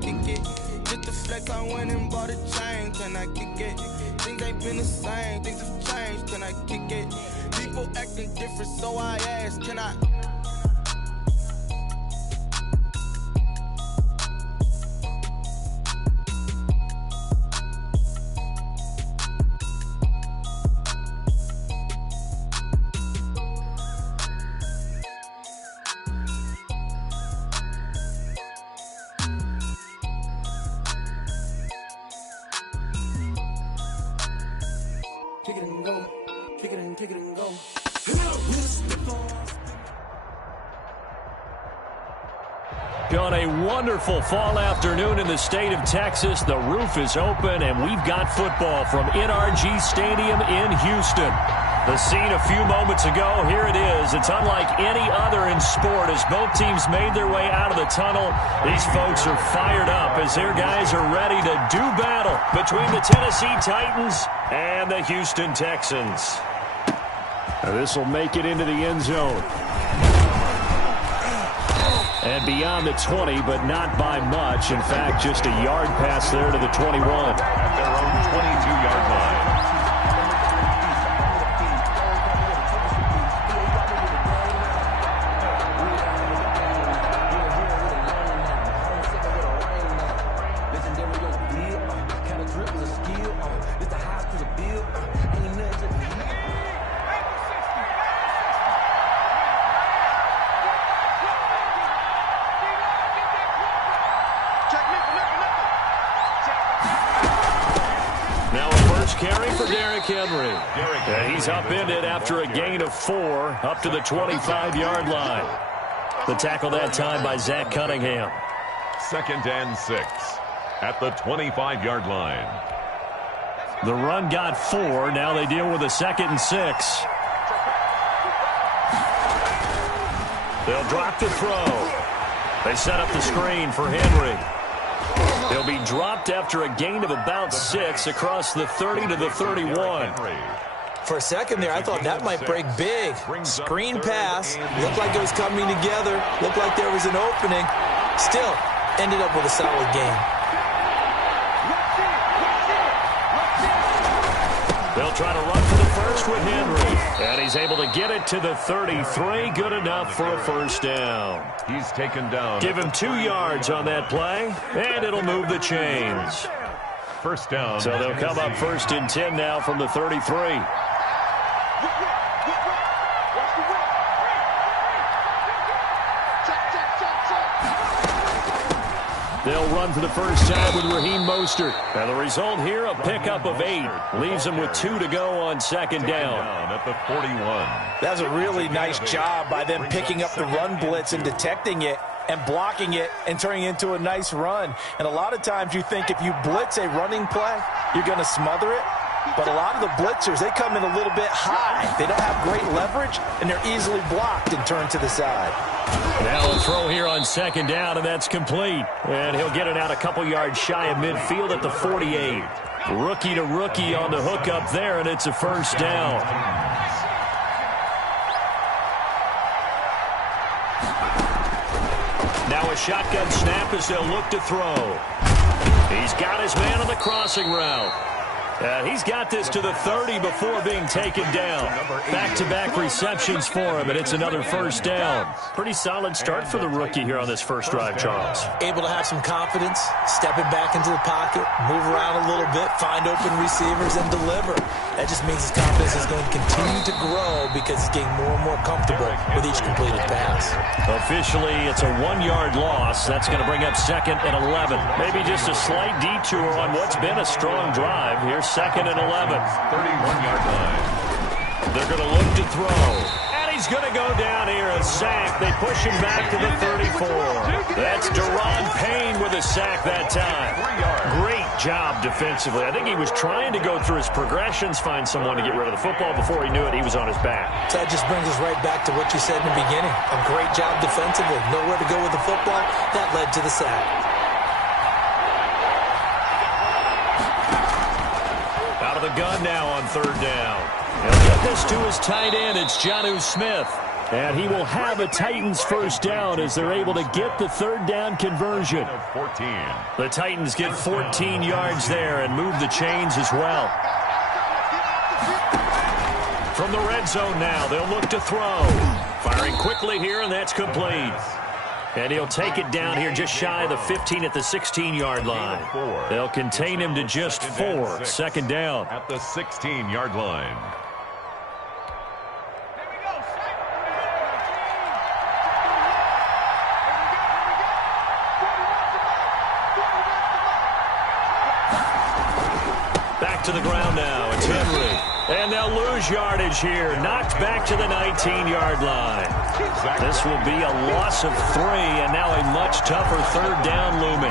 kick it? Just the flex, I went and bought a chain. Can I kick it? Things ain't been the same. Things have changed. Can I kick it? People acting different, so I ask, can I? Kick it and go. Kick it and go. On a wonderful fall afternoon in the state of Texas, the roof is open, and we've got football from NRG Stadium in Houston. The scene a few moments ago, here it is. It's unlike any other in sport as both teams made their way out of the tunnel. These folks are fired up as their guys are ready to do battle between the Tennessee Titans and the Houston Texans. This will make it into the end zone. And beyond the 20, but not by much. In fact, just a yard pass there to the 21. At their own 22-yard line. Carry for Derrick Henry. And he's upended after a gain of 4 up to the 25-yard line. The tackle that time by Zach Cunningham. 2nd and 6 at the 25-yard line. The run got 4. Now they deal with a 2nd and 6. They'll drop the throw. They set up the screen for Henry. He'll be dropped after a gain of about 6 across the 30 to the 31. For a second there, I thought that might break big. Screen pass. Looked like it was coming together. Looked like there was an opening. Still, ended up with a solid gain. They'll try to run for the first with Henry. And he's able to get it to the 33. Good enough for a first down. He's taken down. Give him 2 yards on that play, and it'll move the chains. First down. So they'll come up 1st and 10 now from the 33. They'll run for the first time with Raheem Mostert. And the result here, a pickup of 8. Leaves them with 2 to go on 2nd down. At the 41. That's a really nice job by them picking up the run blitz and detecting it and blocking it and turning it into a nice run. And a lot of times you think if you blitz a running play, you're going to smother it. But a lot of the blitzers, they come in a little bit high. They don't have great leverage, and they're easily blocked and turned to the side. Now a throw here on 2nd down, and that's complete. And he'll get it out a couple yards shy of midfield at the 48. Rookie to rookie on the hook up there, and it's a first down. Now a shotgun snap as they'll look to throw. He's got his man on the crossing route. He's got this to the 30 before being taken down. Back-to-back receptions for him, and it's another first down. Pretty solid start for the rookie here on this first drive, Charles. Able to have some confidence, stepping back into the pocket, move around a little bit, find open receivers, and deliver. That just means his confidence is going to continue to grow because he's getting more and more comfortable with each completed pass. Officially, it's a 1-yard loss. That's going to bring up 2nd and 11. Maybe just a slight detour on what's been a strong drive. Here's 2nd and 11. 31-yard line. They're going to look to throw. And he's going to go down here, a sack. They push him back to the 34. That's Deron Payne with a sack that time. Great job defensively. I think he was trying to go through his progressions, find someone to get rid of the football. Before he knew it, he was on his back. So that just brings us right back to what you said in the beginning. A great job defensively. Nowhere to go with the football. That led to the sack. Out of the gun now on 3rd down. He'll get this to his tight end. It's Jonnu Smith. And he will have a Titans first down as they're able to get the third down conversion. 14. The Titans get 14 yards there and move the chains as well. From the red zone now, they'll look to throw. Firing quickly here, and that's complete. And he'll take it down here just shy of the 15 at the 16-yard line. They'll contain him to just 4. Second down. At the 16-yard line. Back to the ground now. It's Henry. And they'll lose yardage here. Knocked back to the 19-yard line. This will be a loss of 3, and now a much tougher third down looming.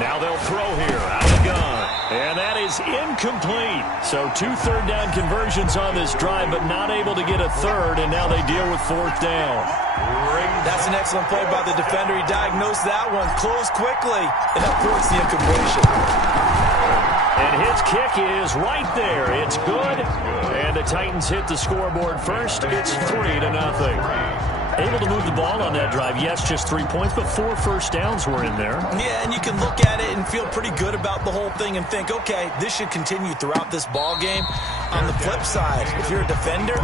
Now they'll throw here out of the gun. And that is incomplete. So 2 third down conversions on this drive, but not able to get a third, and now they deal with 4th down. That's an excellent play by the defender. He diagnosed that one, closed quickly, and that forced the incompletion. And his kick is right there. It's good. And the Titans hit the scoreboard first. It's 3-0. Able to move the ball on that drive. Yes, just 3 points, but 4 first downs were in there. Yeah, and you can look at it and feel pretty good about the whole thing and think, okay, this should continue throughout this ball game. On the flip side, if you're a defender,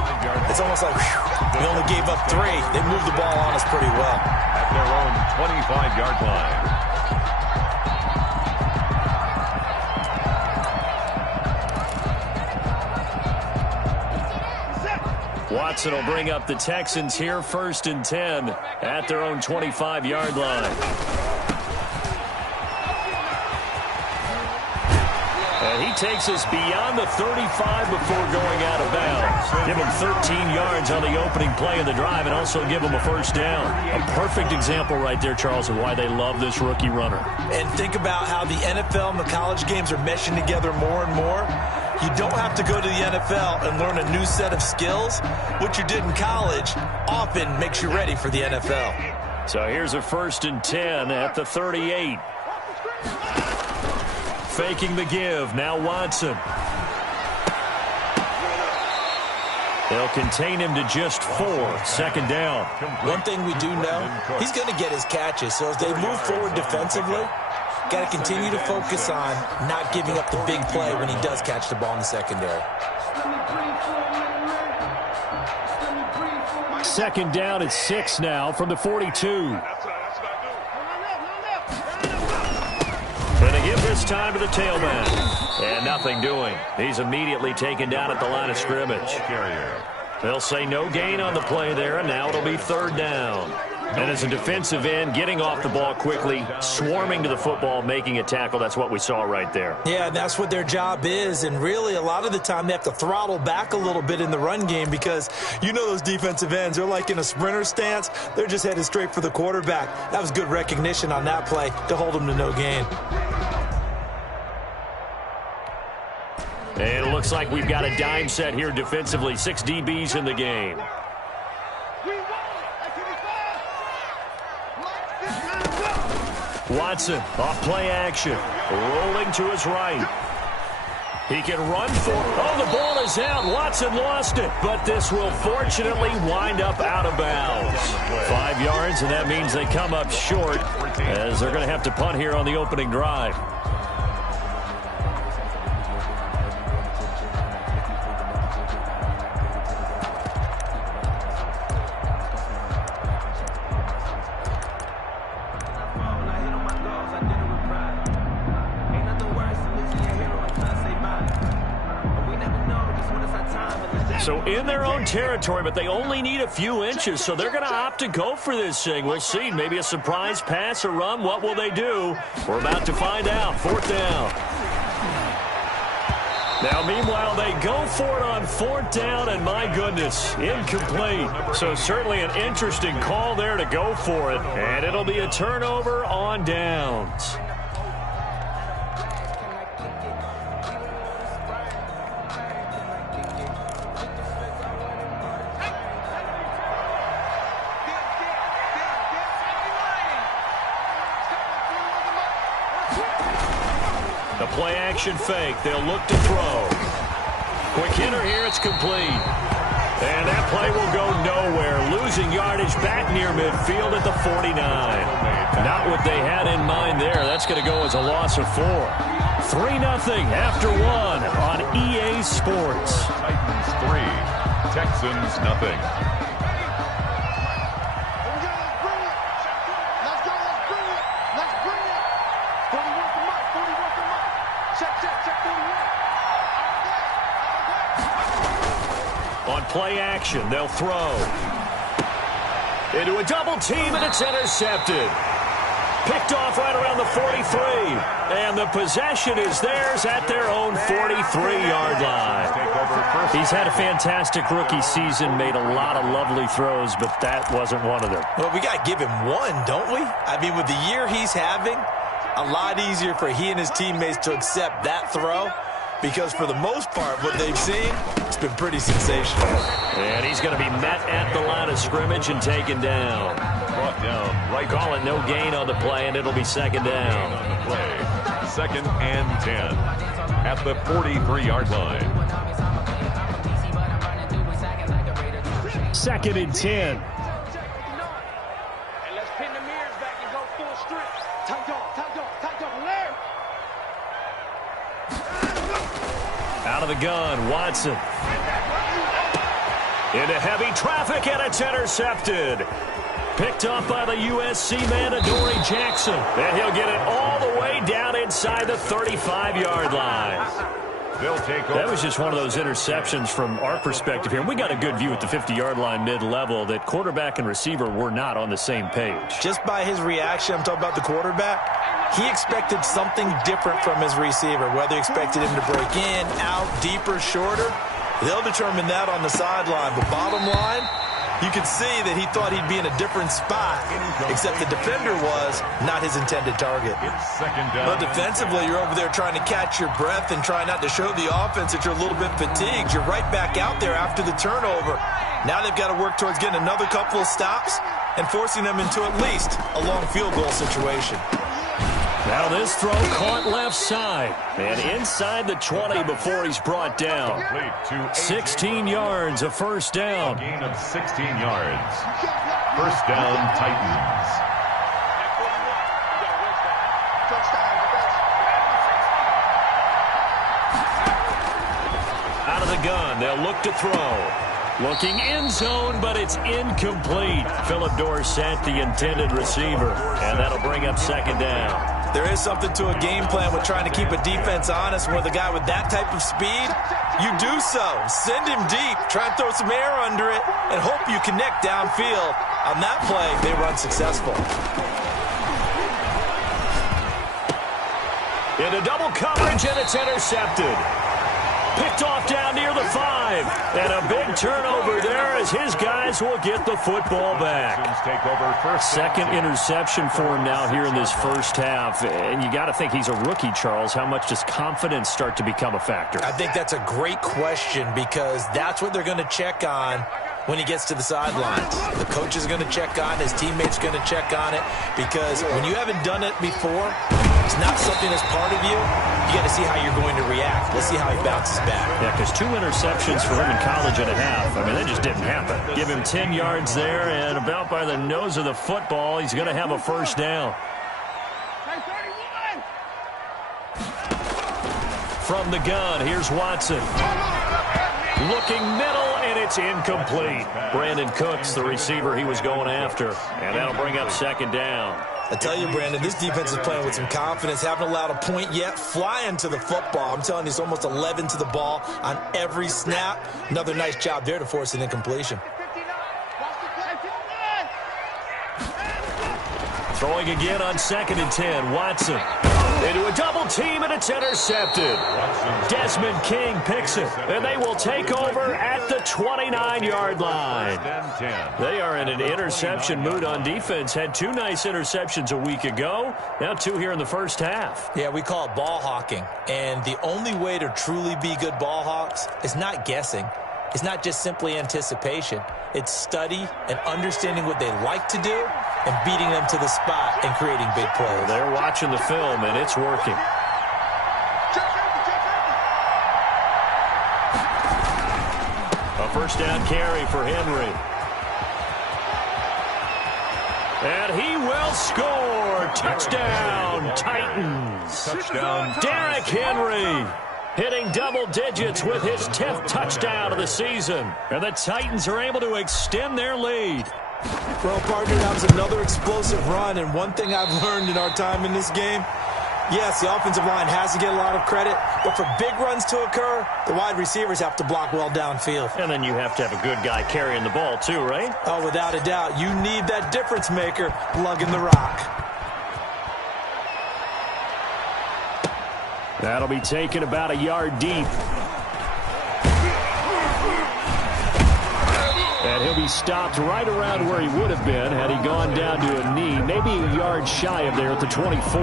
it's almost like, whew, we only gave up 3. They moved the ball on us pretty well. At their own 25-yard line. Watson will bring up the Texans here 1st and 10 at their own 25-yard line. And he takes us beyond the 35 before going out of bounds. Give him 13 yards on the opening play of the drive and also give him a first down. A perfect example right there, Charles, of why they love this rookie runner. And think about how the NFL and the college games are meshing together more and more. You don't have to go to the NFL and learn a new set of skills. What you did in college often makes you ready for the NFL. So here's a 1st and 10 at the 38. Faking the give. Now Watson. They'll contain him to just 4. 2nd down. One thing we do know, he's going to get his catches. So as they move forward defensively, got to continue to focus on not giving up the big play when he does catch the ball in the secondary. 2nd down at 6 now from the 42. And they give this time to the tailback. And nothing doing. He's immediately taken down at the line of scrimmage. They'll say no gain on the play there, and now it'll be 3rd down. And as a defensive end, getting off the ball quickly, swarming to the football, making a tackle, that's what we saw right there. Yeah, that's what their job is. And really, a lot of the time, they have to throttle back a little bit in the run game because you know those defensive ends, they're like in a sprinter stance. They're just headed straight for the quarterback. That was good recognition on that play to hold them to no gain. And it looks like we've got a dime set here defensively. 6 DBs in the game. Watson off play action. Rolling to his right. He can run for it. Oh, the ball is out. Watson lost it. But this will fortunately wind up out of bounds. 5 yards, and that means they come up short as they're going to have to punt here on the opening drive. So in their own territory, but they only need a few inches, so they're going to opt to go for this thing. We'll see. Maybe a surprise pass or run. What will they do? We're about to find out. 4th down. Now, meanwhile, they go for it on 4th down, and my goodness, incomplete. So certainly an interesting call there to go for it, and it'll be a turnover on downs. The play action fake. They'll look to throw. Quick hitter here. It's complete. And that play will go nowhere. Losing yardage back near midfield at the 49. Not what they had in mind there. That's going to go as a loss of 4. 3-0 after 1 on EA Sports. Titans 3, Texans nothing. On play action, they'll throw. Into a double team, and it's intercepted. Picked off right around the 43. And the possession is theirs at their own 43-yard line. He's had a fantastic rookie season, made a lot of lovely throws, but that wasn't one of them. Well, we got to give him one, don't we? I mean, with the year he's having, a lot easier for he and his teammates to accept that throw. Because for the most part, what they've seen, it's been pretty sensational. And he's going to be met at the line of scrimmage and taken down. Brought down right. Call it no gain on the play, and it'll be second down. On the play. 2nd and 10 at the 43-yard line. 2nd and 10. Let's pin the mirrors back and go full strip. Tight dog, Larry. Out of the gun, Watson. Into heavy traffic, and it's intercepted. Picked up by the USC man, Adoree Jackson. And he'll get it all the way down inside the 35-yard line. They'll take over. That was just one of those interceptions from our perspective here. We got a good view at the 50-yard line mid-level that quarterback and receiver were not on the same page. Just by his reaction, I'm talking about the quarterback, he expected something different from his receiver, whether he expected him to break in, out, deeper, shorter. They'll determine that on the sideline. But bottom line, you could see that he thought he'd be in a different spot, except the defender was not his intended target. But defensively, you're over there trying to catch your breath and try not to show the offense that you're a little bit fatigued. You're right back out there after the turnover. Now they've got to work towards getting another couple of stops and forcing them into at least a long field goal situation. Now this throw caught left side and inside the 20 before he's brought down. 16 yards, a first down. Gain of 16 yards. First down, Titans. Out of the gun, they'll look to throw. Looking end zone, but it's incomplete. Philip Dorsett, the intended receiver, and that'll bring up second down. There is something to a game plan with trying to keep a defense honest. With a guy with that type of speed, you do so. Send him deep, try and throw some air under it, and hope you connect downfield. On that play, they run successful. Into double coverage, and it's intercepted. Picked off down near the 5. And a big turnover there as his guys will get the football back. Second interception for him now here in this first half. And you got to think he's a rookie, Charles. How much does confidence start to become a factor? I think that's a great question because that's what they're going to check on when he gets to the sidelines. The coach is going to check on it. His teammates are going to check on it because when you haven't done it before, it's not something that's part of you. You got to see how you're going to react. Let's see how he bounces back. Yeah, because 2 interceptions for him in college and a half. I mean, that just didn't happen. Give him 10 yards there, and about by the nose of the football, he's going to have a first down. From the gun, here's Watson. Looking middle, and it's incomplete. Brandon Cooks, the receiver he was going after, and that'll bring up second down. I tell you, Brandon, this defense is playing with some confidence. Haven't allowed a point yet. Flying to the football. I'm telling you, it's almost 11 to the ball on every snap. Another nice job there to force an incompletion. Throwing again on 2nd and 10. Watson into a double team, and it's intercepted. Desmond King picks it, and they will take over at the 29-yard line. They are in an interception mood on defense. Had 2 nice interceptions a week ago. Now 2 here in the first half. Yeah, we call it ball hawking. And the only way to truly be good ball hawks is not guessing. It's not just simply anticipation. It's study and understanding what they like to do and beating them to the spot and creating big plays. They're watching the film, and it's working. A first down carry for Henry. And he will score. Touchdown, Titans. Touchdown. Derrick Henry hitting double digits with his 10th touchdown of the season. And the Titans are able to extend their lead. Well, partner, that was another explosive run, and one thing I've learned in our time in this game, yes, the offensive line has to get a lot of credit, but for big runs to occur, the wide receivers have to block well downfield. And then you have to have a good guy carrying the ball too, right? Oh, without a doubt. You need that difference maker lugging the rock. That'll be taken about a yard deep. And he'll be stopped right around where he would have been had he gone down to a knee, maybe a yard shy of there at the 24.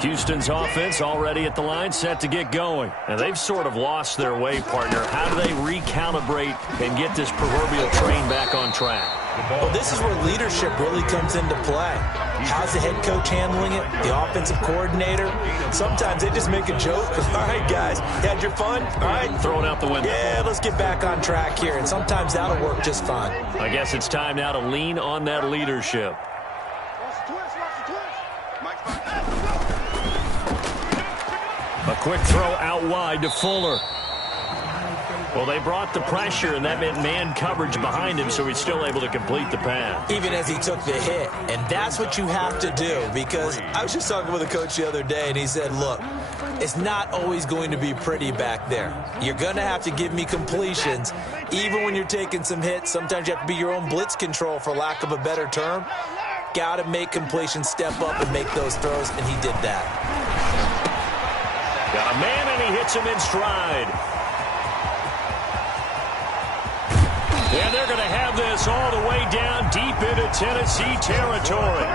Houston's offense already at the line, set to get going. And they've sort of lost their way, partner. How do they recalibrate and get this proverbial train back on track? Well, this is where leadership really comes into play. How's the head coach handling it? The offensive coordinator? Sometimes they just make a joke. All right, guys, you had your fun? All right. Throw it out the window. Yeah, let's get back on track here. And sometimes that'll work just fine. I guess it's time now to lean on that leadership. A quick throw out wide to Fuller. Well, they brought the pressure, and that meant man coverage behind him, so he's still able to complete the pass. Even as he took the hit. And that's what you have to do, because I was just talking with a coach the other day, and he said, look, it's not always going to be pretty back there. You're going to have to give me completions. Even when you're taking some hits, sometimes you have to be your own blitz control, for lack of a better term. Got to make completions step up and make those throws, and he did that. Got a man, and he hits him in stride. And they're going to have this all the way down deep into Tennessee territory.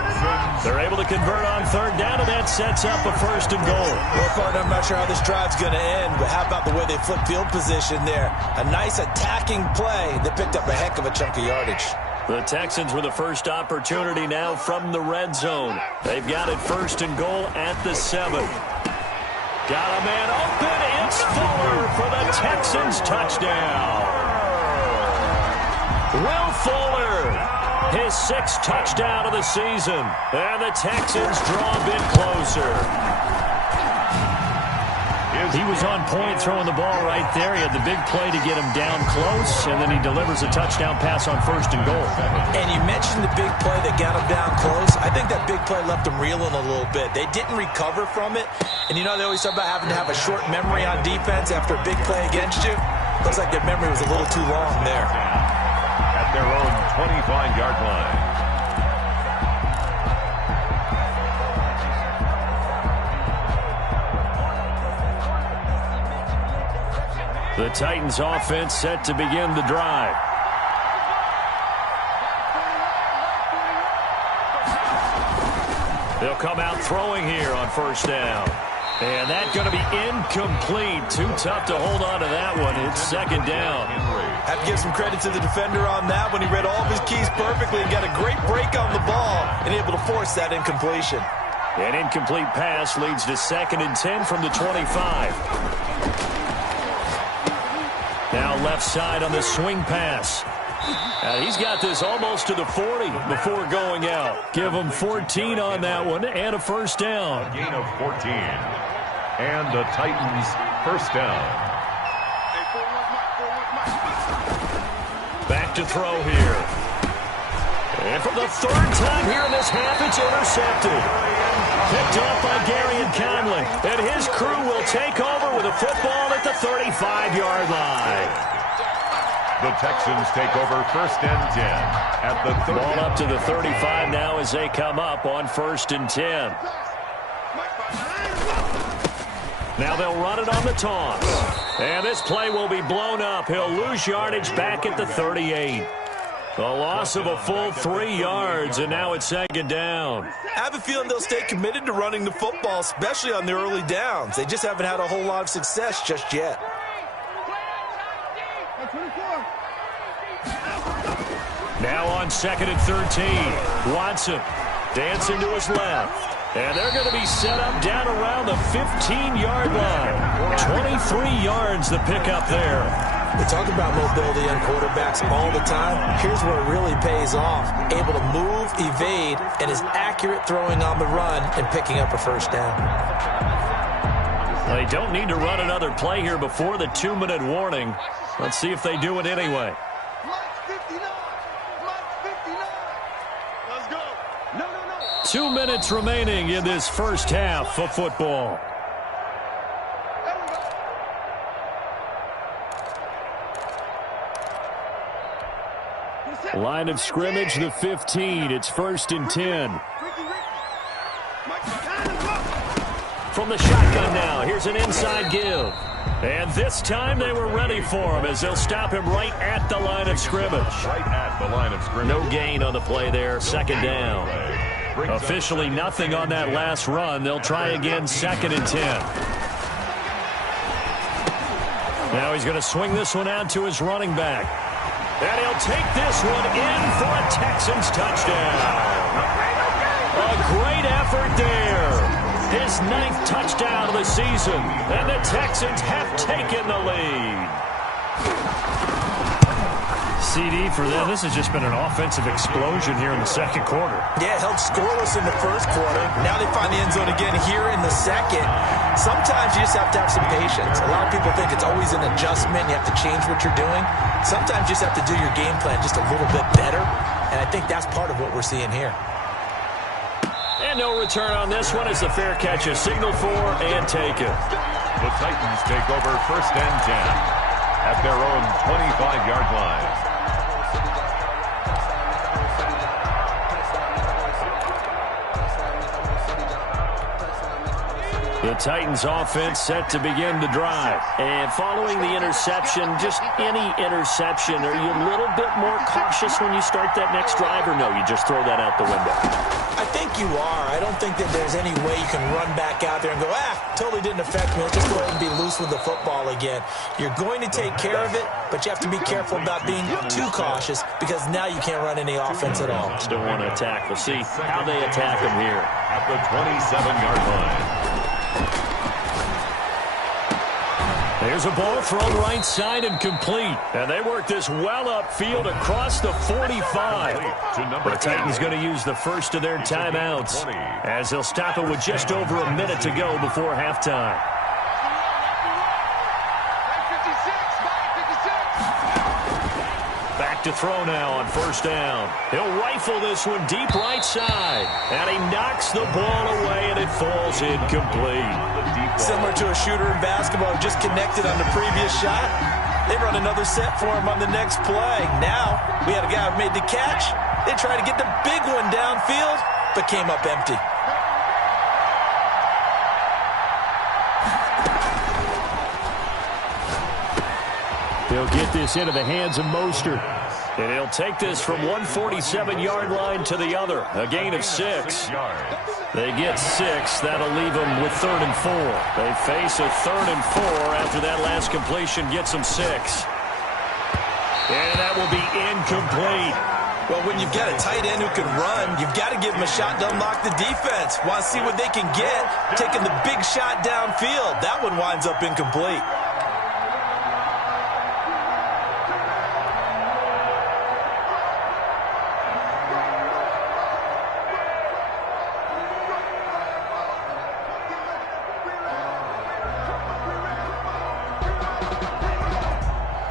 They're able to convert on third down, and that sets up a first and goal. Well, partner, I'm not sure how this drive's going to end, but how about the way they flip field position there? A nice attacking play that picked up a heck of a chunk of yardage. The Texans with the first opportunity now from the red zone. They've got it first and goal at the 7. Got a man open. It's Fuller for the Texans touchdown. Will Fuller, his 6th touchdown of the season. And the Texans draw a bit closer. He was on point throwing the ball right there. He had the big play to get him down close, and then he delivers a touchdown pass on first and goal. And you mentioned the big play that got him down close. I think that big play left him reeling a little bit. They didn't recover from it. And you know, they always talk about having to have a short memory on defense after a big play against you. Looks like their memory was a little too long there. At their own 25-yard line. The Titans offense set to begin the drive. They'll come out throwing here on first down. And that's going to be incomplete. Too tough to hold on to that one. It's second down. Have to give some credit to the defender on that one. He read all of his keys perfectly and got a great break on the ball and able to force that incompletion. An incomplete pass leads to 2nd and 10 from the 25. Now left side on the swing pass. He's got this almost to the 40 before going out. Give him 14 on that one and a first down. A gain of 14. And the Titans first down. Back to throw here. And for the 3rd time here in this half, it's intercepted. Picked off by Gary and Conley. And his crew will take over with a football at the 35-yard line. The Texans take over first and 10 at the 30. Ball up to the 35 now as they come up on first and 10. Now they'll run it on the toss. And this play will be blown up. He'll lose yardage back at the 38. A loss of a full 3 yards, and now it's 2nd down. I have a feeling they'll stay committed to running the football, especially on the early downs. They just haven't had a whole lot of success just yet. Now on 2nd and 13. Watson dancing to his left. And they're going to be set up down around the 15-yard line. 23 yards the pickup there. We talk about mobility on quarterbacks all the time. Here's where it really pays off. Able to move, evade, and is accurate throwing on the run and picking up a first down. They don't need to run another play here before the 2-minute warning. Let's see if they do it anyway. 2 minutes remaining in this first half of football. Line of scrimmage, the 15. It's 1st and 10. From the shotgun now, here's an inside give. And this time they were ready for him as they'll stop him right at the line of scrimmage. Right at the line of scrimmage. No gain on the play there, 2nd down. Officially nothing on that last run. They'll try again, 2nd and 10. Now he's going to swing this one out to his running back. And he'll take this one in for a Texans touchdown. A great effort there. His 9th touchdown of the season. And the Texans have taken the lead. CD for them. This has just been an offensive explosion here in the second quarter. Yeah, held scoreless in the first quarter. Now they find the end zone again here in the second. Sometimes you just have to have some patience. A lot of people think it's always an adjustment. You have to change what you're doing. Sometimes you just have to do your game plan just a little bit better. And I think that's part of what we're seeing here. And no return on this one as the fair catch is signaled for and taken. The Titans take over 1st and 10 at their own 25-yard line. The Titans offense set to begin the drive. And following the interception, just any interception, are you a little bit more cautious when you start that next drive, or no, you just throw that out the window? I think you are. I don't think that there's any way you can run back out there and go, totally didn't affect me. Let's just go ahead and be loose with the football again. You're going to take care of it, but you have to be careful about being too cautious because now you can't run any offense at all. Still want to attack. We'll see how they attack him here. At the 27-yard line. There's a ball thrown right side and complete. And they work this well upfield across the 45. The Titans going to use the first of their timeouts as they'll stop it with just over a minute to go before halftime. Back to throw now on 1st down. He'll rifle this one deep right side. And he knocks the ball away, and it falls incomplete. Similar to a shooter in basketball who just connected on the previous shot. They run another set for him on the next play. Now, we had a guy who made the catch. They tried to get the big one downfield, but came up empty. They'll get this into the hands of Mostert. And he'll take this from 147-yard line to the other. A gain of 6. They get 6. That'll leave them with 3rd and 4. They face a 3rd and 4 after that last completion gets them 6. And that will be incomplete. Well, when you've got a tight end who can run, you've got to give him a shot to unlock the defense. Want to see what they can get. Taking the big shot downfield. That one winds up incomplete.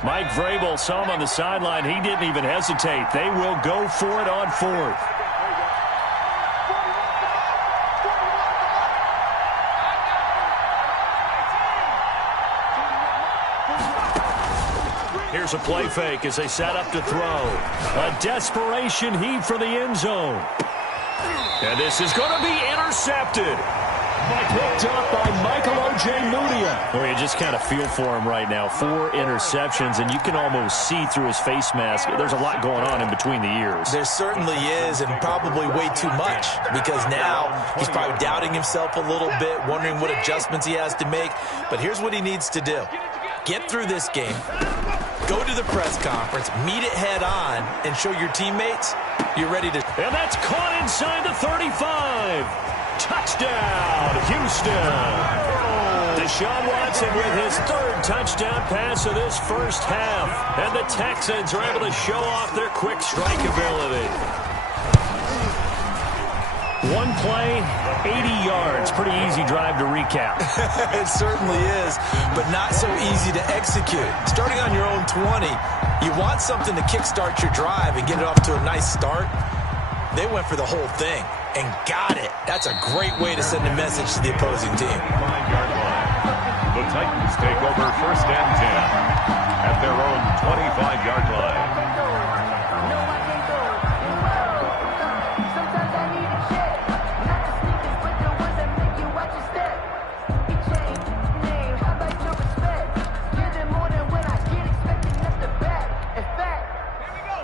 Mike Vrabel saw him on the sideline. He didn't even hesitate. They will go for it on 4th. Here's a play fake as they set up to throw. A desperation heave for the end zone. And this is going to be intercepted. Picked up by Michael Ojemudia. Well, you just kind of feel for him right now. 4 interceptions, and you can almost see through his face mask. There's a lot going on in between the ears. There certainly is, and probably way too much, because now he's probably doubting himself a little bit, wondering what adjustments he has to make. But here's what he needs to do. Get through this game. go to the press conference, meet it head on, and show your teammates you're ready to. And that's caught inside the 35. Touchdown, Houston. Deshaun Watson with his third touchdown pass of this first half. And the Texans are able to show off their quick strike ability. One play, 80 yards. Pretty easy drive to recap. It certainly is, but not so easy to execute. Starting on your own 20, you want something to kickstart your drive and get it off to a nice start. They went for the whole thing and got it. That's a great way to send a message to the opposing team. The Titans take over 1st and 10 at their own 25-yard line.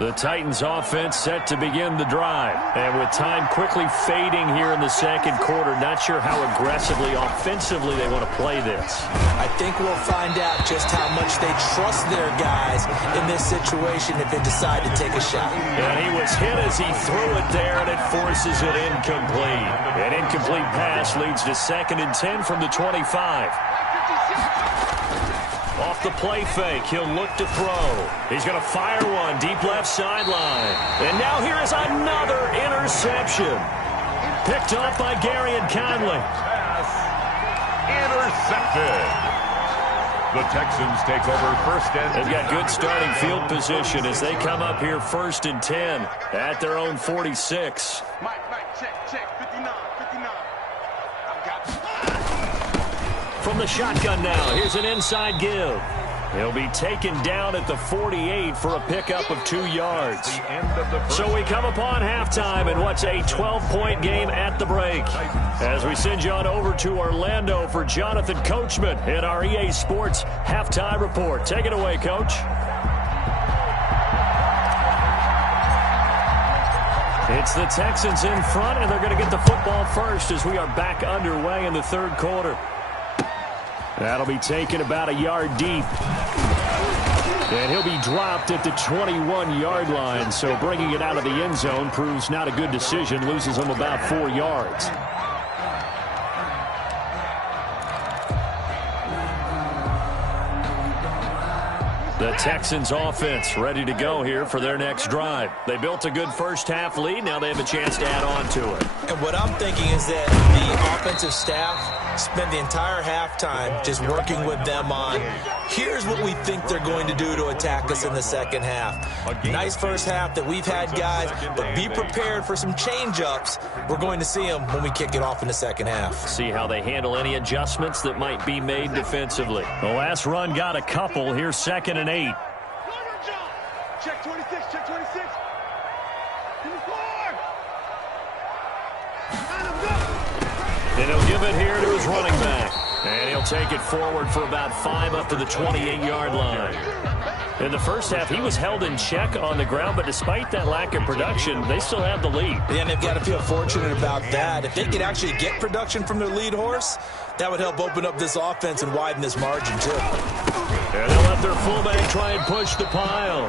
The Titans offense set to begin the drive. And with time quickly fading here in the second quarter, not sure how aggressively, offensively they want to play this. I think we'll find out just how much they trust their guys in this situation if they decide to take a shot. And he was hit as he threw it there, and it forces it incomplete. An incomplete pass leads to 2nd and 10 from the 25. Off the play fake, he'll look to throw. He's going to fire one deep left sideline. And now here is another interception. Picked off by Gary and Conley. Pass intercepted. The Texans take over 1st and 10. They've got good starting field position as they come up here 1st and 10 at their own 46. Mike, check, 59. From the shotgun now, here's an inside give. He'll be taken down at the 48 for a pickup of 2 yards. So we come upon halftime in what's a 12-point game at the break. As we send you on over to Orlando for Jonathan Coachman in our EA Sports Halftime Report. Take it away, Coach. It's the Texans in front, and they're going to get the football first as we are back underway in the third quarter. That'll be taken about a yard deep. And he'll be dropped at the 21-yard line, so bringing it out of the end zone proves not a good decision, loses him about 4 yards. The Texans offense ready to go here for their next drive. They built a good first half lead. Now they have a chance to add on to it. And what I'm thinking is that the offensive staff spend the entire halftime just working with them on, here's what we think they're going to do to attack us in the second half. Nice first half that we've had, guys, but be prepared for some change-ups. We're going to see them when we kick it off in the second half. See how they handle any adjustments that might be made defensively. The last run got a couple. Here's 2nd and 8. Check 26. And he'll give it here to his running back. And he'll take it forward for about 5 up to the 28-yard line. In the first half, he was held in check on the ground, but despite that lack of production, they still have the lead. And they've got to feel fortunate about that. If they could actually get production from their lead horse, that would help open up this offense and widen this margin, too. And they'll let their fullback try and push the pile.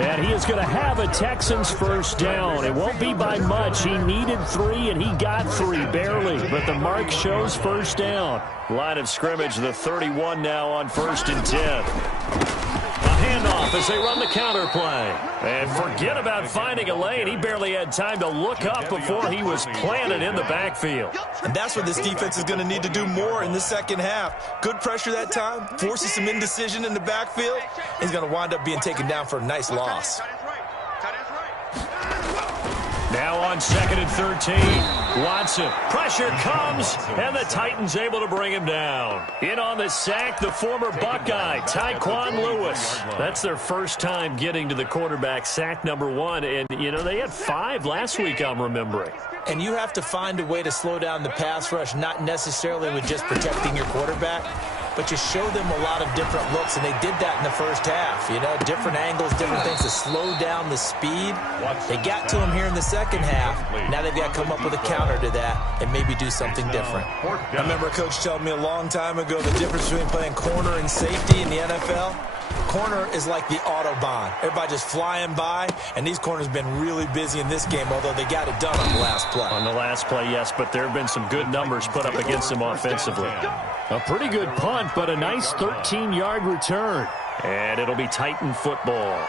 And he is going to have a Texans first down. It won't be by much. He needed 3, and he got 3, barely. But the mark shows first down. Line of scrimmage, the 31 now on 1st and 10. A handoff as they run the counter play. And forget about finding a lane. He barely had time to look up before he was planted in the backfield. And that's what this defense is going to need to do more in the second half. Good pressure that time, forces some indecision in the backfield. He's going to wind up being taken down for a nice loss. Now on 2nd and 13, Watson. Pressure comes, and the Titans able to bring him down. In on the sack, the former Buckeye, Tyquan Lewis. That's their first time getting to the quarterback, sack number 1. And, you know, they had 5 last week, I'm remembering. And you have to find a way to slow down the pass rush, not necessarily with just protecting your quarterback, but you show them a lot of different looks, and they did that in the first half. You know, different angles, different things to slow down the speed. They got to him here in the second half. Now they've got to come up with a counter to that and maybe do something different. I remember a coach telling me a long time ago the difference between playing corner and safety in the NFL. Corner is like the Autobahn. Everybody just flying by, and these corners have been really busy in this game, although they got it done on the last play. On the last play, yes, but there have been some good numbers put up against them offensively. A pretty good punt, but a nice 13-yard return. And it'll be Titan football.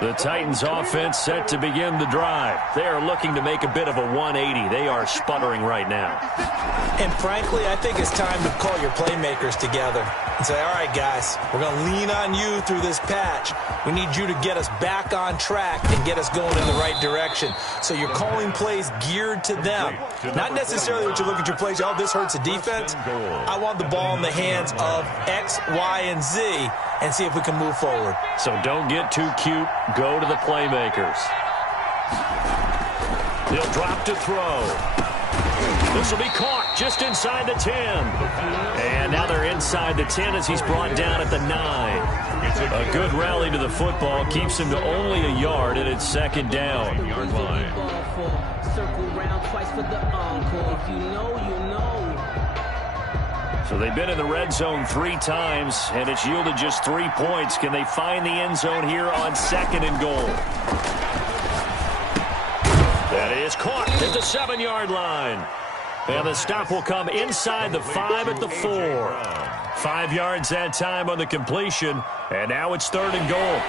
The Titans offense set to begin the drive. They are looking to make a bit of a 180. They are sputtering right now. And frankly, I think it's time to call your playmakers together and say, all right, guys, we're going to lean on you through this patch. We need you to get us back on track and get us going in the right direction. So you're calling plays geared to them. Not necessarily that you look at your plays, oh, this hurts the defense. I want the ball in the hands of X, Y, and Z and see if we can move forward. So don't get too cute. Go to the playmakers. He'll drop to throw. This will be caught just inside the 10. And now they're inside the 10 as he's brought down at the 9. A good rally to the football keeps him to only a yard, and it's second down. Yard line. So they've been in the red zone 3 times, and it's yielded just 3 points. Can they find the end zone here on 2nd and goal? That is caught at the 7-yard line. And the stop will come inside the 5 at the 4. 5 yards that time on the completion, and now it's 3rd and goal.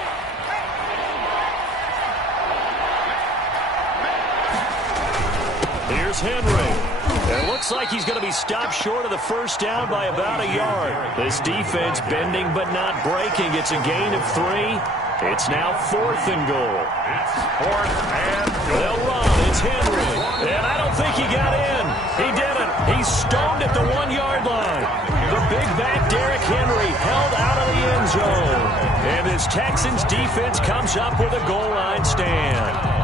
Here's Henry. It looks like he's going to be stopped short of the first down by about a yard. This defense bending but not breaking. It's a gain of 3. It's now 4th and goal. It's 4th and goal. They'll run. It's Henry. And I don't think he got in. He didn't. He's stoned at the 1-yard line. The big back Derrick Henry held out of the end zone. And this Texans defense comes up with a goal line stand.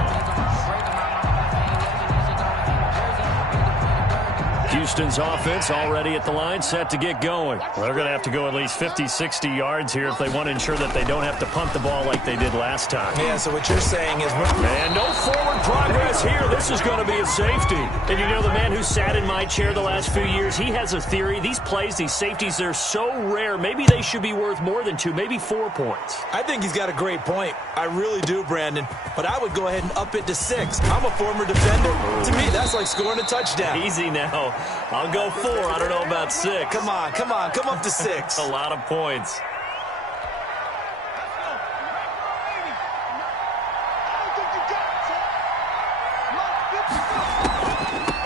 Houston's offense already at the line, set to get going. Well, they're going to have to go at least 50, 60 yards here if they want to ensure that they don't have to punt the ball like they did last time. Yeah, so what you're saying is... And no forward progress here. This is going to be a safety. And you know, the man who sat in my chair the last few years, he has a theory. These plays, these safeties, they're so rare. Maybe they should be worth more than 2, maybe 4 points. I think he's got a great point. I really do, Brandon. But I would go ahead and up it to 6. I'm a former defender. To me, that's like scoring a touchdown. Easy now. I'll go 4. I don't know about 6. Come on. Come up to 6. A lot of points.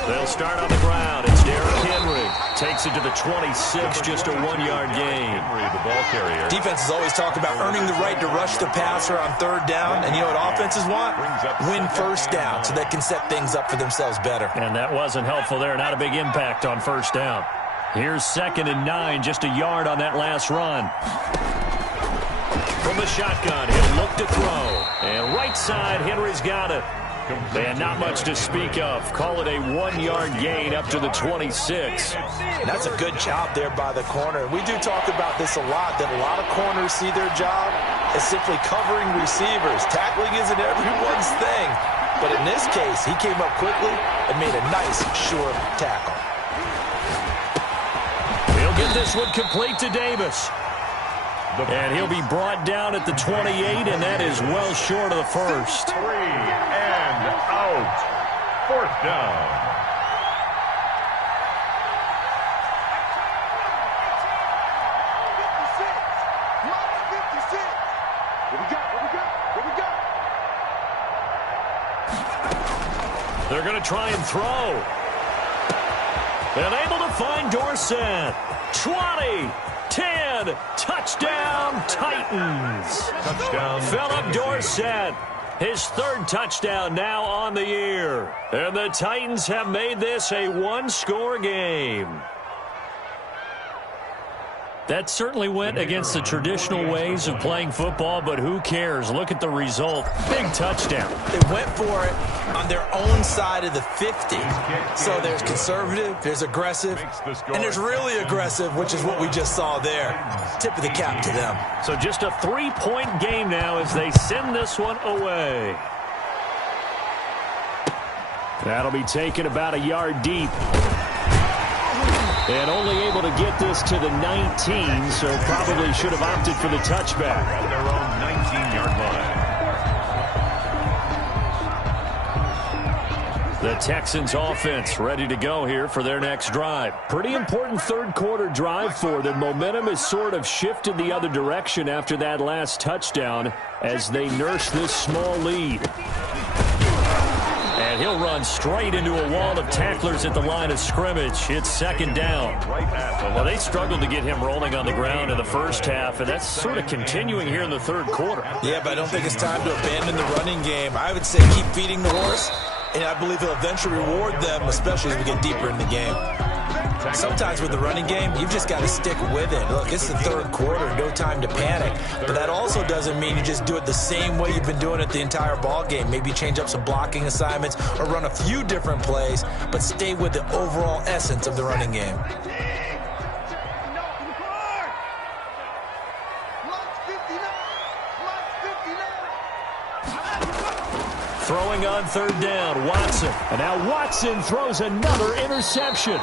They'll start on the ground. It's Derrick Henry. Takes it to the 26, just a 1-yard gain. Henry, the ball carrier. Defenses always talk about earning the right to rush the passer on 3rd down. And you know what offenses want? Win first down so they can set things up for themselves better. And that wasn't helpful there. Not a big impact on 1st down. Here's 2nd and 9, just a yard on that last run. From the shotgun, he'll look to throw. And right side, Henry's got it. And not much to speak of. Call it a 1-yard gain up to the 26. That's a good job there by the corner. We do talk about this a lot, that a lot of corners see their job as simply covering receivers. Tackling isn't everyone's thing. But in this case, he came up quickly and made a nice, short tackle. He'll get this one complete to Davis. And he'll be brought down at the 28, and that is well short of the first. 3 and out. 4th down. They're going to try and throw. And able to find Dorsett. 20, 10, touchdown Titans. Touchdown. Philip Dorsett, his 3rd touchdown now on the year. And the Titans have made this a 1-score game. That certainly went against the traditional ways of playing football, but who cares? Look at the result. Big touchdown. They went for it on their own side of the 50. So there's conservative, there's aggressive, and there's really aggressive, which is what we just saw there. Tip of the cap to them. So just a 3-point game now as they send this one away. That'll be taken about a yard deep. And only able to get this to the 19, so probably should have opted for the touchback. At their own 19-yard line. The Texans offense ready to go here for their next drive. Pretty important third quarter drive for them. Momentum has sort of shifted the other direction after that last touchdown as they nurse this small lead. And he'll run straight into a wall of tacklers at the line of scrimmage. It's second down. Well, they struggled to get him rolling on the ground in the first half, and that's sort of continuing here in the third quarter. Yeah, but I don't think it's time to abandon the running game. I would say keep feeding the horse, and I believe he'll eventually reward them, especially as we get deeper in the game. Sometimes with the running game, you've just got to stick with it. Look, it's the third quarter, no time to panic. But that also doesn't mean you just do it the same way you've been doing it the entire ball game. Maybe change up some blocking assignments or run a few different plays, but stay with the overall essence of the running game. Throwing on third down, Watson. And now Watson throws another interception.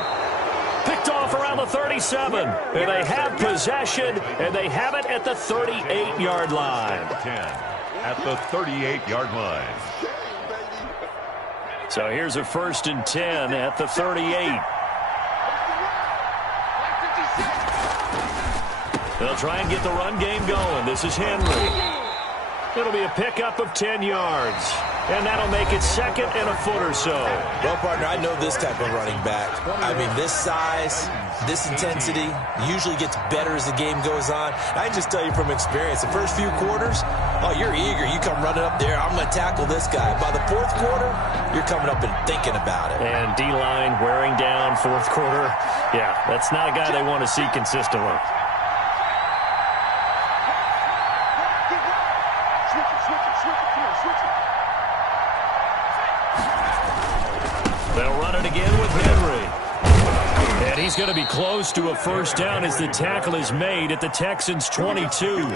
Picked off around the 37. And they have possession, and they have it at the 38-yard line. 10 at the 38-yard line. So here's a 1st and 10 at the 38. They'll try and get the run game going. This is Henry. It'll be a pickup of 10 yards. And that'll make it second and a foot or so. Well, partner, I know this type of running back. I mean, this size, this intensity usually gets better as the game goes on. I can just tell you from experience, the first few quarters, oh, you're eager. You come running up there, I'm going to tackle this guy. By the fourth quarter, you're coming up and thinking about it. And D-line wearing down fourth quarter. Yeah, that's not a guy they want to see consistently. They'll run it again with Henry. And he's going to be close to a first down as the tackle is made at the Texans' 22.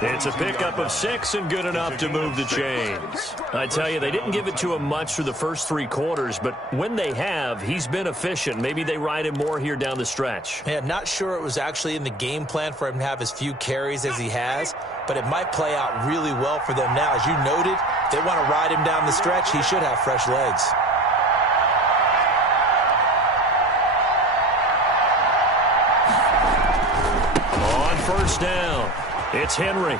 It's a pickup of 6 and good enough to move the chains. I tell you, they didn't give it to him much for the first 3 quarters, but when they have, he's been efficient. Maybe they ride him more here down the stretch. Yeah, not sure it was actually in the game plan for him to have as few carries as he has, but it might play out really well for them now. As you noted, if they want to ride him down the stretch, he should have fresh legs. First down. It's Henry.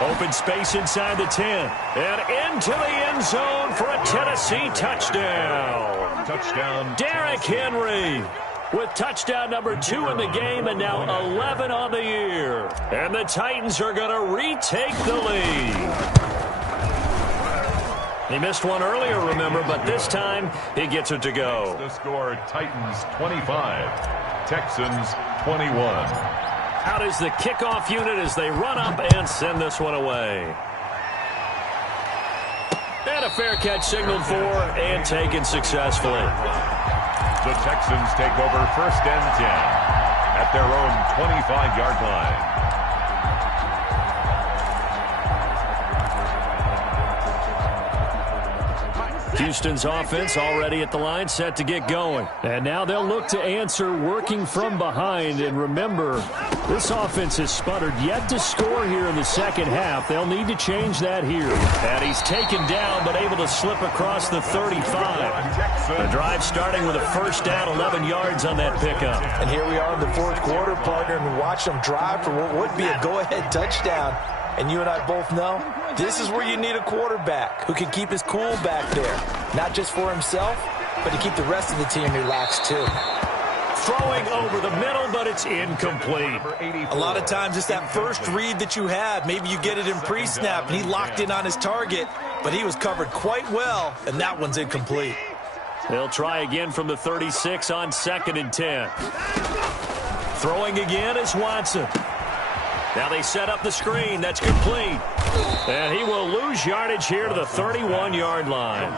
Open space inside the 10. And into the end zone for a Tennessee touchdown. Touchdown. Derrick Henry with touchdown number 2 in the game and now 11 on the year. And the Titans are going to retake the lead. He missed one earlier, remember, but this time he gets it to go. The score, Titans 25, Texans 21. Out is the kickoff unit as they run up and send this one away. And a fair catch signaled for and taken successfully. The Texans take over 1st and 10 at their own 25-yard line. Houston's offense already at the line, set to get going. And now they'll look to answer working from behind. And remember, this offense has sputtered yet to score here in the second half. They'll need to change that here. And he's taken down but able to slip across the 35. The drive starting with a first down, 11 yards on that pickup. And here we are in the fourth quarter, partner, and watch them drive for what would be a go-ahead touchdown. And you and I both know this is where you need a quarterback who can keep his cool back there. Not just for himself, but to keep the rest of the team relaxed too. Throwing over the middle, but it's incomplete. A lot of times it's that first read that you have. Maybe you get it in pre-snap, and he locked in on his target, but he was covered quite well, and that one's incomplete. They'll try again from the 36 on 2nd and 10. Throwing again is Watson. Now they set up the screen. That's complete. And he will lose yardage here to the 31-yard line.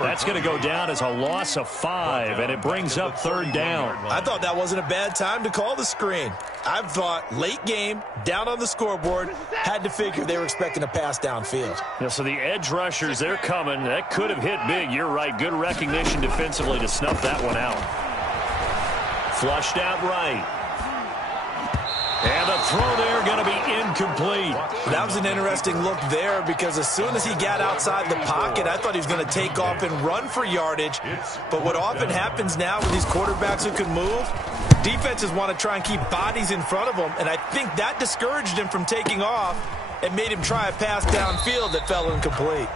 That's going to go down as a loss of 5, and it brings up 3rd down. I thought that wasn't a bad time to call the screen. I thought late game, down on the scoreboard, had to figure they were expecting a pass downfield. Yeah, so the edge rushers, they're coming. That could have hit big. You're right. Good recognition defensively to snuff that one out. flushed out right. And the throw there going to be incomplete. That was an interesting look there because as soon as he got outside the pocket, I thought he was going to take off and run for yardage. But what often happens now with these quarterbacks who can move, defenses want to try and keep bodies in front of them, and I think that discouraged him from taking off and made him try a pass downfield that fell incomplete.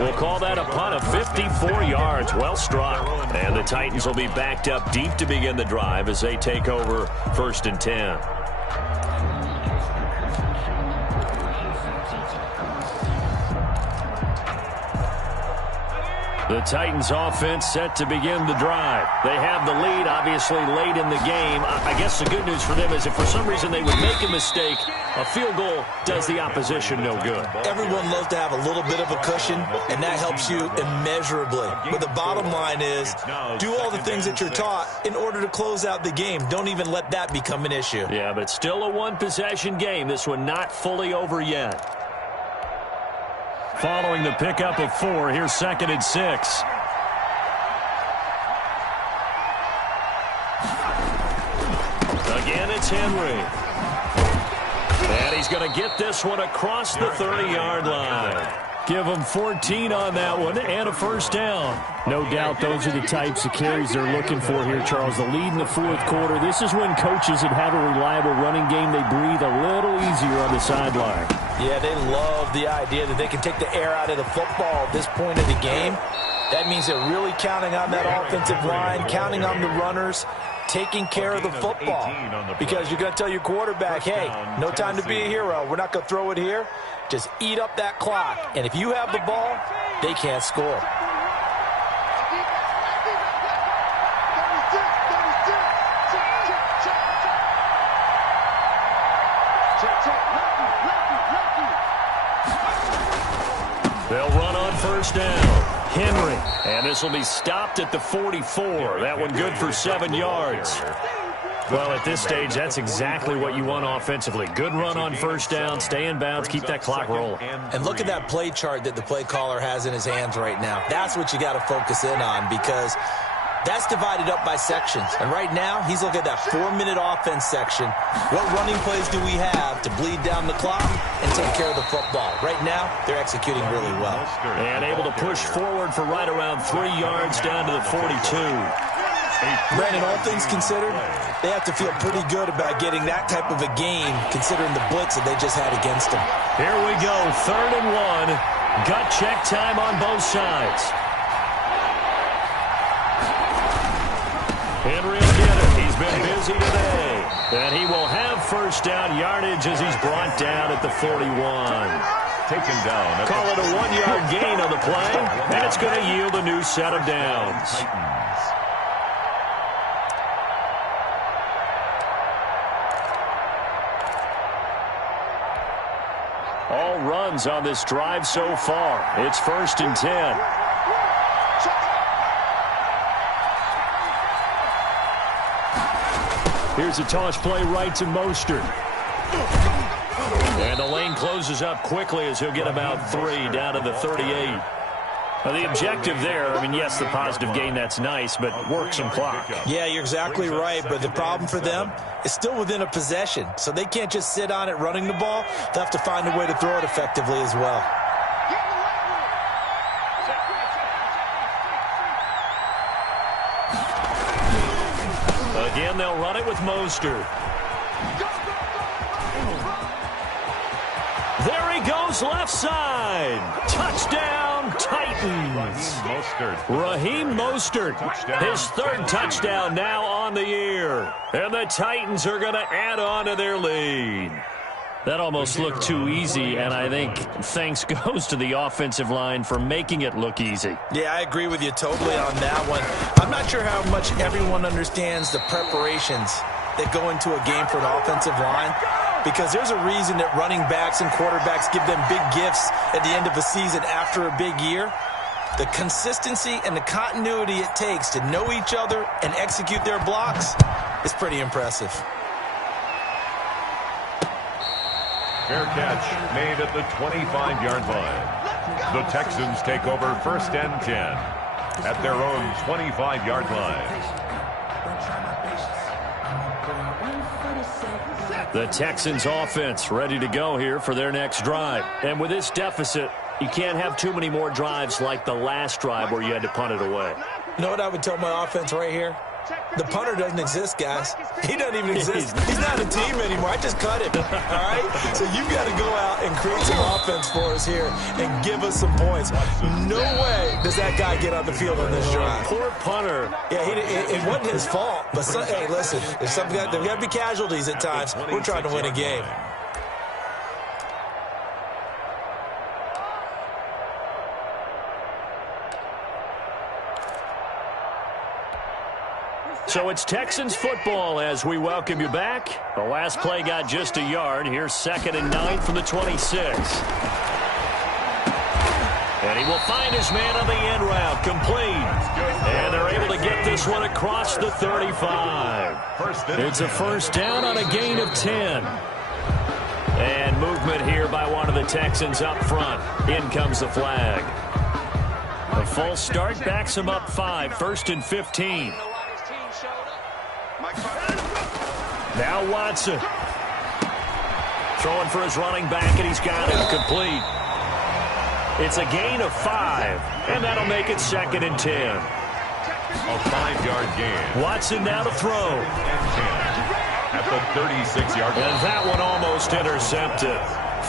We'll call that a punt of 54 yards. Well struck. And the Titans will be backed up deep to begin the drive as they take over 1st and 10. The Titans offense set to begin the drive. They have the lead, obviously, late in the game. I guess the good news for them is if for some reason they would make a mistake, a field goal does the opposition no good. Everyone loves to have a little bit of a cushion, and that helps you immeasurably. But the bottom line is do all the things that you're taught in order to close out the game. Don't even let that become an issue. Yeah, but still a one-possession game. This one not fully over yet. Following the pickup of 4, here's 2nd and 6. Again, it's Henry. And he's going to get this one across the 30-yard line. Give them 14 on that one and a first down. No doubt those are the types of carries they're looking for here, Charles. The lead in the 4th quarter. This is when coaches that have a reliable running game, they breathe a little easier on the sideline. Yeah, they love the idea that they can take the air out of the football at this point of the game. That means they're really counting on that offensive line, counting on the runners, taking care of the football. Because you're going to tell your quarterback, hey, no time to be a hero. We're not going to throw it here. Just eat up that clock. And if you have the ball, they can't score. They'll run on first down. Henry. And this will be stopped at the 44. That one good for 7 yards. Well, at this stage, that's exactly what you want offensively. Good run on first down, stay in bounds, keep that clock rolling. And look at that play chart that the play caller has in his hands right now. That's what you got to focus in on because that's divided up by sections. And right now, he's looking at that 4-minute offense section. What running plays do we have to bleed down the clock and take care of the football? Right now, they're executing really well. And able to push forward for right around 3 yards down to the 42. Brandon, all things considered, they have to feel pretty good about getting that type of a game considering the blitz that they just had against them. Here we go, 3rd and 1. Gut check time on both sides. Henry will get it. He's been busy today. And he will have first down yardage as he's brought down at the 41. Taken down. Call it a 1-yard gain on the play, and it's going to yield a new set of downs. All runs on this drive so far. It's 1st and 10. Here's a toss play right to Mostert. And the lane closes up quickly as he'll get about 3 down to the 38. Now, the objective there, I mean, yes, the positive gain, that's nice, but work some clock. Yeah, you're exactly right, but the problem for them is still within a possession, so they can't just sit on it running the ball. They'll have to find a way to throw it effectively as well. Again, they'll run it with Mostert. There he goes, left side. Touchdown, Titans. Raheem Mostert, his 3rd touchdown now on the year. And the Titans are going to add on to their lead. That almost looked too easy, and I think thanks goes to the offensive line for making it look easy. Yeah, I agree with you totally on that one. I'm not sure how much everyone understands the preparations that go into a game for an offensive line, because there's a reason that running backs and quarterbacks give them big gifts at the end of a season after a big year. The consistency and the continuity it takes to know each other and execute their blocks is pretty impressive. Fair catch made at the 25-yard line. The Texans take over 1st and 10 at their own 25-yard line. The Texans offense ready to go here for their next drive. And with this deficit, you can't have too many more drives like the last drive where you had to punt it away. You know what I would tell my offense right here? The punter doesn't exist, guys. He doesn't even exist. He's not a team anymore. I just cut him, all right? So you've got to go out and create some offense for us here and give us some points. No way does that guy get on the field on this drive. Poor punter. Yeah, it wasn't his fault. But, hey, listen, there's got to be casualties at times. We're trying to win a game. So it's Texans football as we welcome you back. The last play got just a yard. Here's 2nd and 9 from the 26. And he will find his man on the end route, complete. And they're able to get this one across the 35. It's a first down on a gain of 10. And movement here by one of the Texans up front. In comes the flag. A false start backs him up 5, 1st and 15. Now Watson. Throwing for his running back, and he's got it complete. It's a gain of 5, and that'll make it 2nd and 10. A 5-yard gain. Watson now to throw. At the 36-yard line. And that one almost intercepted.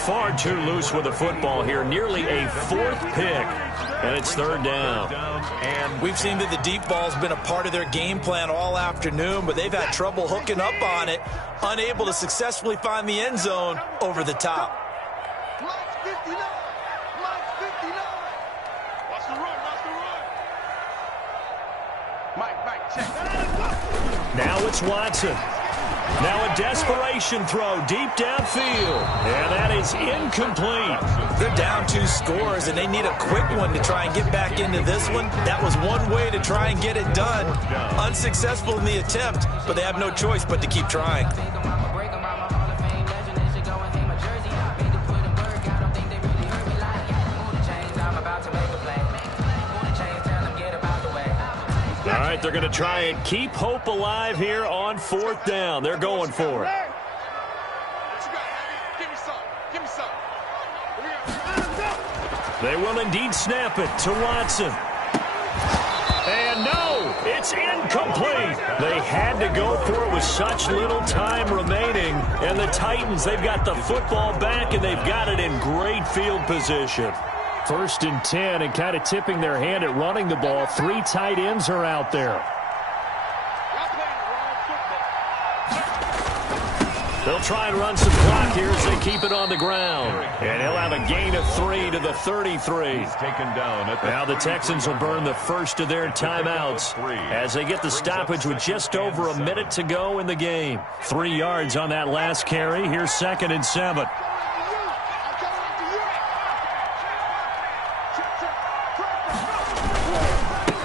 Far too loose with the football here. Nearly a 4th pick. And it's 3rd down. And we've seen that the deep ball's been a part of their game plan all afternoon, but they've had trouble hooking up on it, unable to successfully find the end zone over the top. Now it's Watson. Now a desperation throw deep downfield. And that is incomplete. They're down 2 scores, and they need a quick one to try and get back into this one. That was one way to try and get it done. Unsuccessful in the attempt, but they have no choice but to keep trying. All right, they're going to try and keep hope alive here on 4th down. They're going for it. They will indeed snap it to Watson. And no, it's incomplete. They had to go for it with such little time remaining. And the Titans, they've got the football back, and they've got it in great field position. 1st and 10, and kind of tipping their hand at running the ball. 3 tight ends are out there. They'll try and run some clock here as they keep it on the ground. And he'll have a gain of 3 to the 33. He's taken down at Now the Texans will burn the first of their timeouts as they get the stoppage with just over a minute to go in the game. 3 yards on that last carry. Here's 2nd and 7.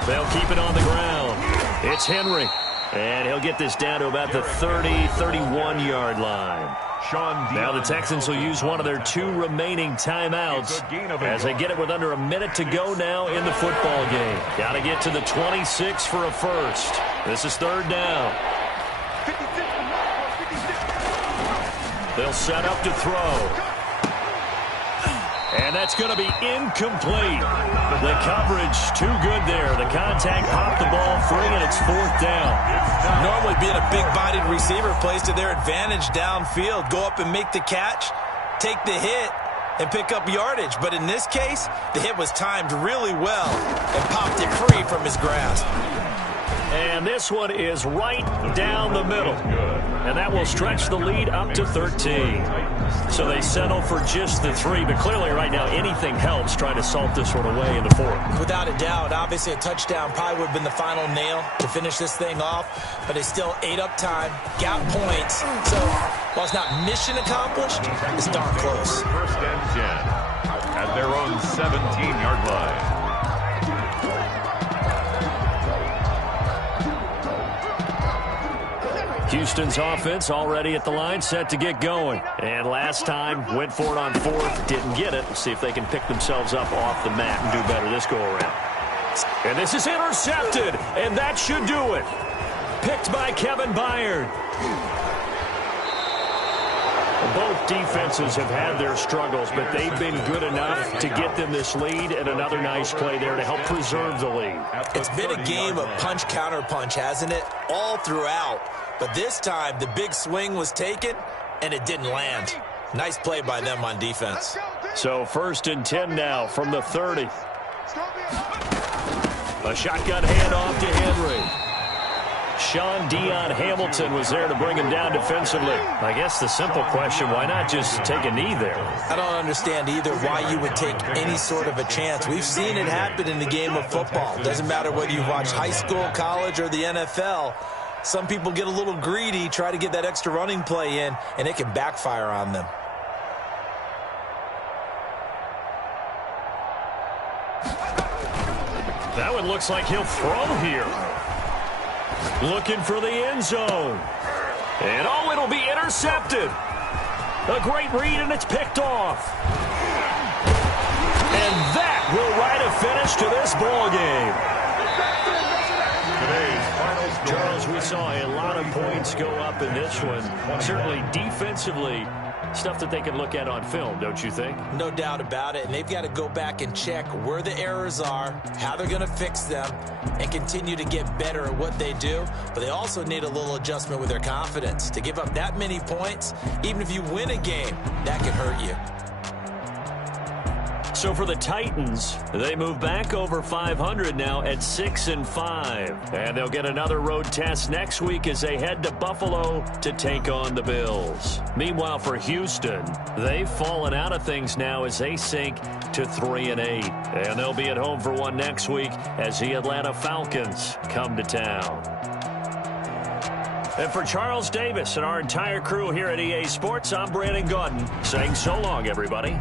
They'll keep it on the ground. It's Henry. And he'll get this down to about the 30, 31-yard line. Now the Texans will use one of their 2 remaining timeouts as they get it with under a minute to go now in the football game. Got to get to the 26 for a first. This is 3rd down. They'll set up to throw. And that's going to be incomplete. The coverage too good there. The contact popped the ball free, and it's 4th down. Normally being a big-bodied receiver plays to their advantage downfield. Go up and make the catch, take the hit, and pick up yardage. But in this case, the hit was timed really well and popped it free from his grasp. And this one is right down the middle. And that will stretch the lead up to 13. So they settle for just the 3. But clearly right now anything helps trying to salt this one away in the 4th. Without a doubt, obviously a touchdown probably would have been the final nail to finish this thing off. But they still ate up time, got points. So while it's not mission accomplished, it's darn close. 1st and 10 at their own 17-yard line. Houston's offense already at the line, set to get going. And last time, went for it on 4th, didn't get it. Let's see if they can pick themselves up off the mat and do better this go-around. And this is intercepted, and that should do it. Picked by Kevin Byard. both defenses have had their struggles, but they've been good enough to get them this lead, and another nice play there to help preserve the lead. It's been a game of punch-counter-punch, hasn't it? All throughout. But this time, the big swing was taken, and it didn't land. Nice play by them on defense. So 1st and 10 now from the 30. A shotgun handoff to Henry. Sean Dion Hamilton was there to bring him down defensively. I guess the simple question, why not just take a knee there? I don't understand either why you would take any sort of a chance. We've seen it happen in the game of football. Doesn't matter whether you watch high school, college, or the NFL. Some people get a little greedy, try to get that extra running play in, and it can backfire on them. That one looks like he'll throw here. Looking for the end zone. And, oh, it'll be intercepted. A great read, and it's picked off. And that will write a finish to this ball game. Charles, we saw a lot of points go up in this one. Certainly defensively, stuff that they can look at on film, don't you think? No doubt about it. And they've got to go back and check where the errors are, how they're going to fix them, and continue to get better at what they do. But they also need a little adjustment with their confidence. To give up that many points, even if you win a game, that can hurt you. So for the Titans, they move back over 500 now at 6-5. And they'll get another road test next week as they head to Buffalo to take on the Bills. Meanwhile, for Houston, they've fallen out of things now as they sink to 3-8. And they'll be at home for one next week as the Atlanta Falcons come to town. And for Charles Davis and our entire crew here at EA Sports, I'm Brandon Gaudin saying so long, everybody.